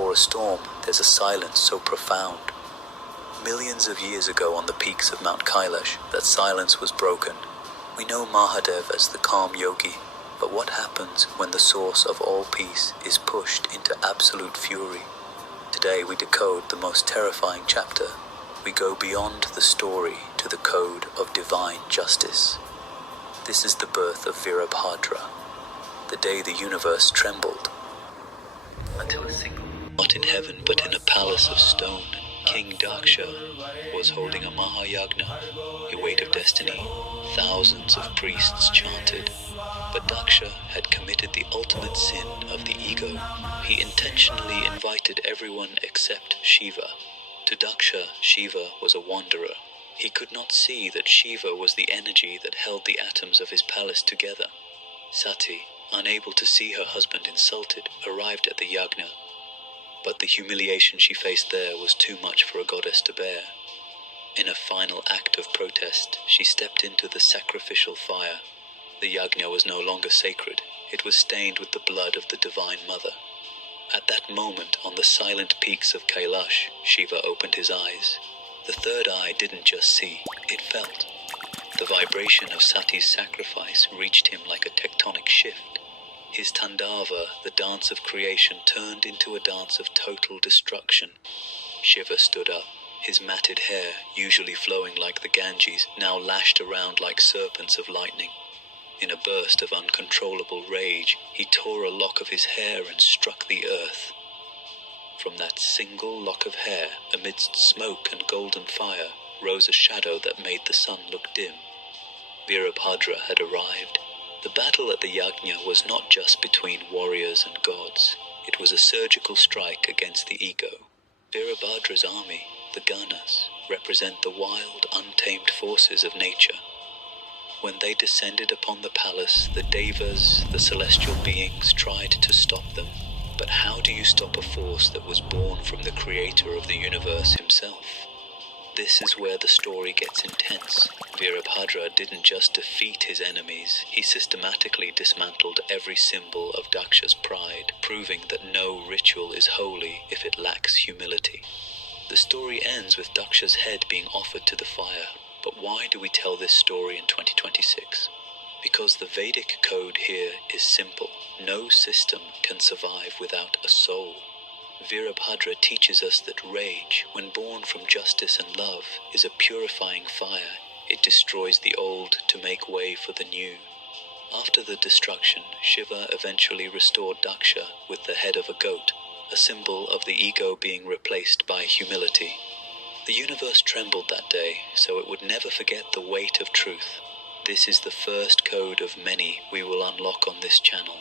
before a storm, there's a silence so profound. Millions of years ago on the peaks of Mount Kailash, that silence was broken. We know Mahadev as the calm yogi, but what happens when the source of all peace is pushed into absolute fury? Today we decode the most terrifying chapter. We go beyond the story to the code of divine justice. This is the birth of Veerbhadra, the day the universe trembled. Until a single, not in heaven but in a palace of stone, King Daksha was holding a Mahayagna, a weight of destiny. Thousands of priests chanted, but Daksha had committed the ultimate sin of the ego. He intentionally invited everyone except Shiva. To Daksha, Shiva was a wanderer. He could not see that Shiva was the energy that held the atoms of his palace together. Sati, unable to see her husband insulted, arrived at the yagna. But the humiliation she faced there was too much for a goddess to bear. In a final act of protest, she stepped into the sacrificial fire. The yagna was no longer sacred. It was stained with the blood of the Divine Mother. At that moment, on the silent peaks of Kailash, Shiva opened his eyes. The third eye didn't just see, it felt. The vibration of Sati's sacrifice reached him like a tectonic shift. His Tandava, the dance of creation, turned into a dance of total destruction. Shiva stood up. His matted hair, usually flowing like the Ganges, now lashed around like serpents of lightning. In a burst of uncontrollable rage, he tore a lock of his hair and struck the earth. From that single lock of hair, amidst smoke and golden fire, rose a shadow that made the sun look dim. Veerbhadra had arrived. The battle at the yagna was not just between warriors and gods. It was a surgical strike against the ego. Veerbhadra's army, the Ganas, represent the wild, untamed forces of nature. When they descended upon the palace, the Devas, the celestial beings, tried to stop them. But how do you stop a force that was born from the creator of the universe himself? This is where the story gets intense. Veerbhadra didn't just defeat his enemies, he systematically dismantled every symbol of Daksha's pride, proving that no ritual is holy if it lacks humility. The story ends with Daksha's head being offered to the fire. But why do we tell this story in 2026? Because the Vedic Code here is simple. No system can survive without a soul. Veerbhadra teaches us that rage, when born from justice and love, is a purifying fire. It destroys the old to make way for the new. After the destruction, Shiva eventually restored Daksha with the head of a goat, a symbol of the ego being replaced by humility. The universe trembled that day, so it would never forget the weight of truth. This is the first code of many we will unlock on this channel.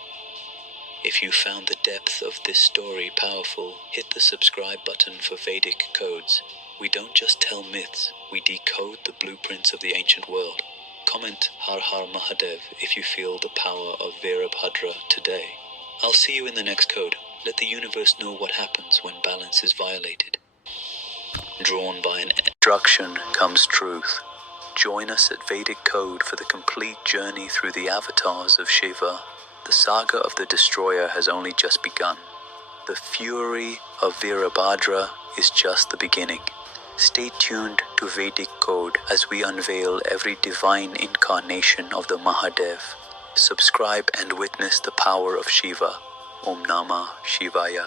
If you found the depth of this story powerful, hit the subscribe button for Vedic Codes. We don't just tell myths, we decode the blueprints of the ancient world. Comment Har Har Mahadev if you feel the power of Veerbhadra today. I'll see you in the next code. Let the universe know what happens when balance is violated. Drawn by an instruction comes truth. Join us at Vedic Code for the complete journey through the avatars of Shiva. The saga of the destroyer has only just begun. The fury of Veerbhadra is just the beginning. Stay tuned to Vedic Code as we unveil every divine incarnation of the Mahadev. Subscribe and witness the power of Shiva. Om Namah Shivaya.